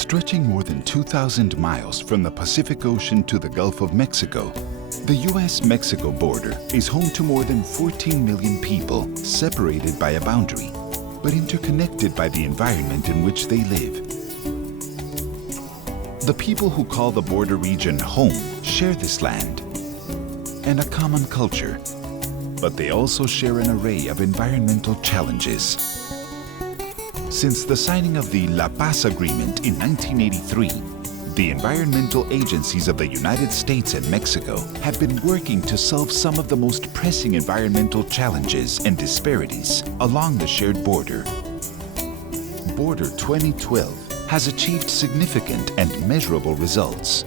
Stretching more than 2,000 miles from the Pacific Ocean to the Gulf of Mexico, the U.S.-Mexico border is home to more than 14 million people, separated by a boundary, but interconnected by the environment in which they live. The people who call the border region home share this land and a common culture, but they also share an array of environmental challenges. Since the signing of the La Paz Agreement in 1983, the environmental agencies of the United States and Mexico have been working to solve some of the most pressing environmental challenges and disparities along the shared border. Border 2012 has achieved significant and measurable results.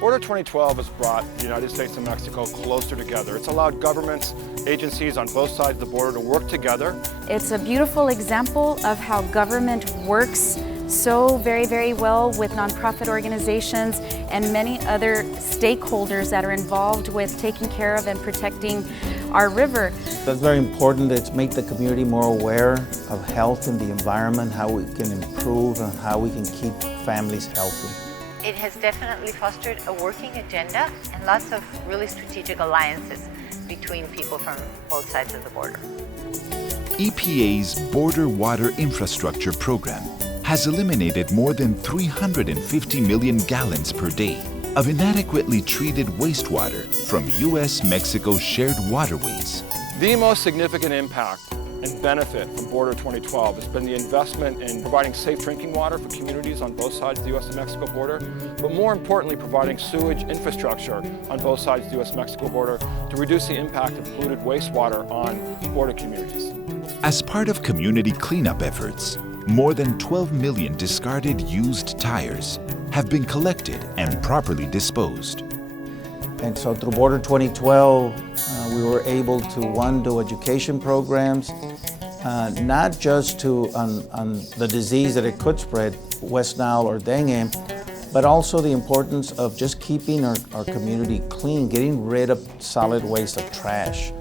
Border 2012 has brought the United States and Mexico closer together. It's allowed governments, agencies on both sides of the border to work together. It's a beautiful example of how government works so very well with nonprofit organizations and many other stakeholders that are involved with taking care of and protecting our river. That's very important. It's make the community more aware of health and the environment, how we can improve and how we can keep families healthy. It has definitely fostered a working agenda and lots of really strategic alliances between people from both sides of the border. EPA's Border Water Infrastructure Program has eliminated more than 350 million gallons per day of inadequately treated wastewater from U.S.-Mexico shared waterways. The most significant impact and benefit from Border 2012 has been the investment in providing safe drinking water for communities on both sides of the U.S. and Mexico border, but more importantly, providing sewage infrastructure on both sides of the U.S.-Mexico border to reduce the impact of polluted wastewater on border communities. As part of community cleanup efforts, more than 12 million discarded used tires have been collected and properly disposed. And so through Border 2012, we were able to, one, do education programs, not just on the disease that it could spread, West Nile or dengue, but also the importance of just keeping our community clean, getting rid of solid waste of trash.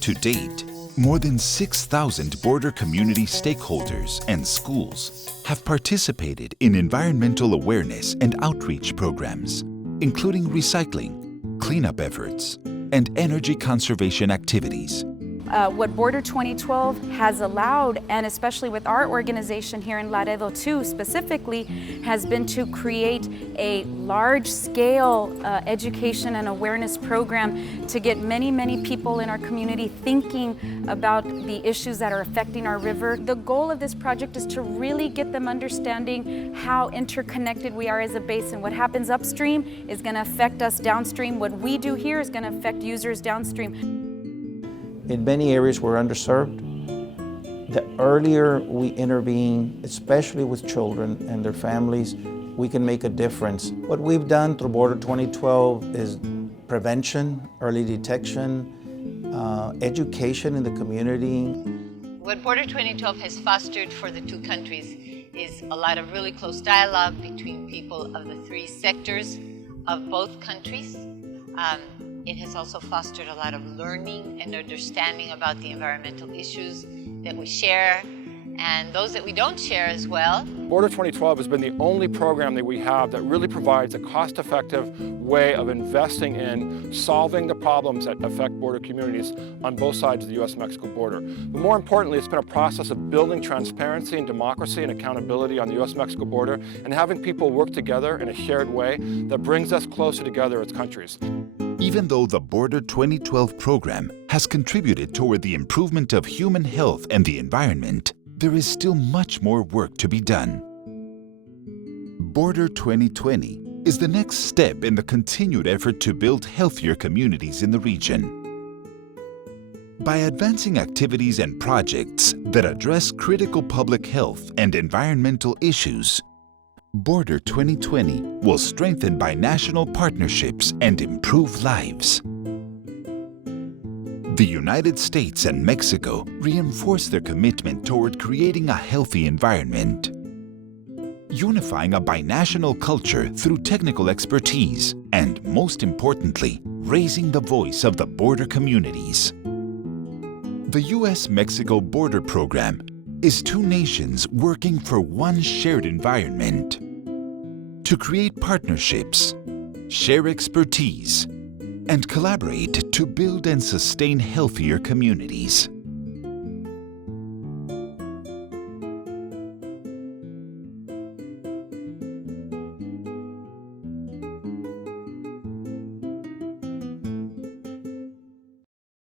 To date, more than 6,000 border community stakeholders and schools have participated in environmental awareness and outreach programs, including recycling, cleanup efforts, and energy conservation activities. What Border 2012 has allowed, and especially with our organization here in Laredo too specifically, has been to create a large-scale education and awareness program to get many people in our community thinking about the issues that are affecting our river. The goal of this project is to really get them understanding how interconnected we are as a basin. What happens upstream is going to affect us downstream. What we do here is going to affect users downstream. In many areas we're underserved. The earlier we intervene, especially with children and their families, we can make a difference. What we've done through Border 2012 is prevention, early detection, education in the community. What Border 2012 has fostered for the two countries is a lot of really close dialogue between people of the three sectors of both countries. It has also fostered a lot of learning and understanding about the environmental issues that we share and those that we don't share as well. Border 2012 has been the only program that we have that really provides a cost-effective way of investing in solving the problems that affect border communities on both sides of the U.S.-Mexico border. But more importantly, it's been a process of building transparency and democracy and accountability on the U.S.-Mexico border and having people work together in a shared way that brings us closer together as countries. Even though the Border 2012 program has contributed toward the improvement of human health and the environment, there is still much more work to be done. Border 2020 is the next step in the continued effort to build healthier communities in the region. By advancing activities and projects that address critical public health and environmental issues, Border 2020 will strengthen binational partnerships and improve lives. The United States and Mexico reinforce their commitment toward creating a healthy environment, unifying a binational culture through technical expertise, and most importantly, raising the voice of the border communities. The U.S.-Mexico Border Program is two nations working for one shared environment to create partnerships, share expertise, and collaborate to build and sustain healthier communities.